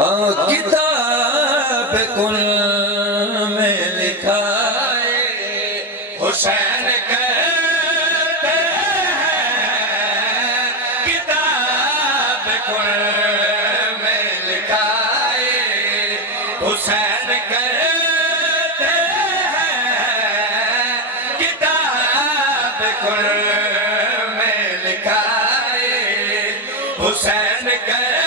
کتاب کل میں لکھا ہے حسین کہتے ہیں کتاب کل میں لکھا ہے حسین کہتے ہیں کتاب کل میں لکھا ہے حسین کہتے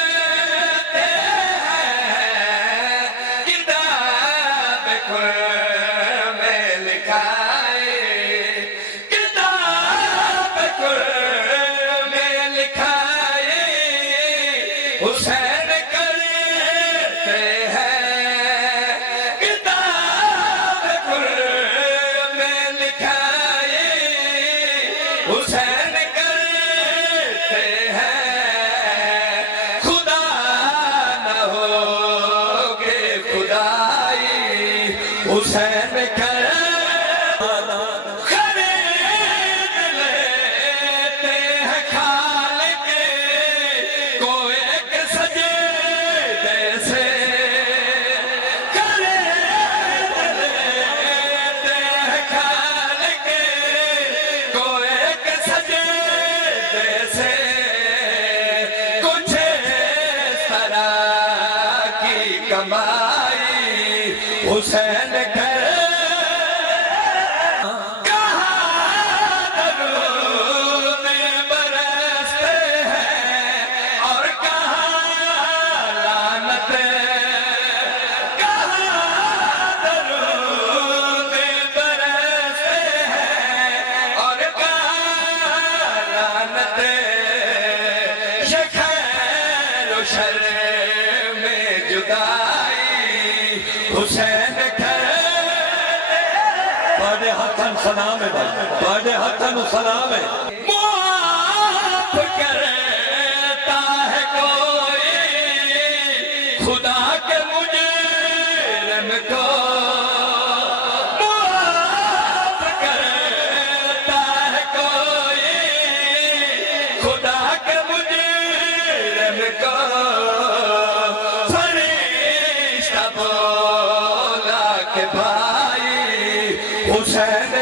حسین کرتے ہیں کتاب کل میں لکھا ہے حسین کرتے ہیں خدا نہ ہوگے خدائی حسین خرید لیتے ہیں خالق کو ایک سجدے سے خرید لیتے ہیں خالق کو ایک سجدے سے کچھ اس طرح کی کمائی حسین شر میں جدائی حسین بڑے حسن سلام ہے بڑے حسن سلام ہے معاف کرتا ہے کوئی خدا کے مجرم کو معاف کرتا ہے کوئی خدا کے مجرم کو فرشتہ بولا کہ بھائی حسین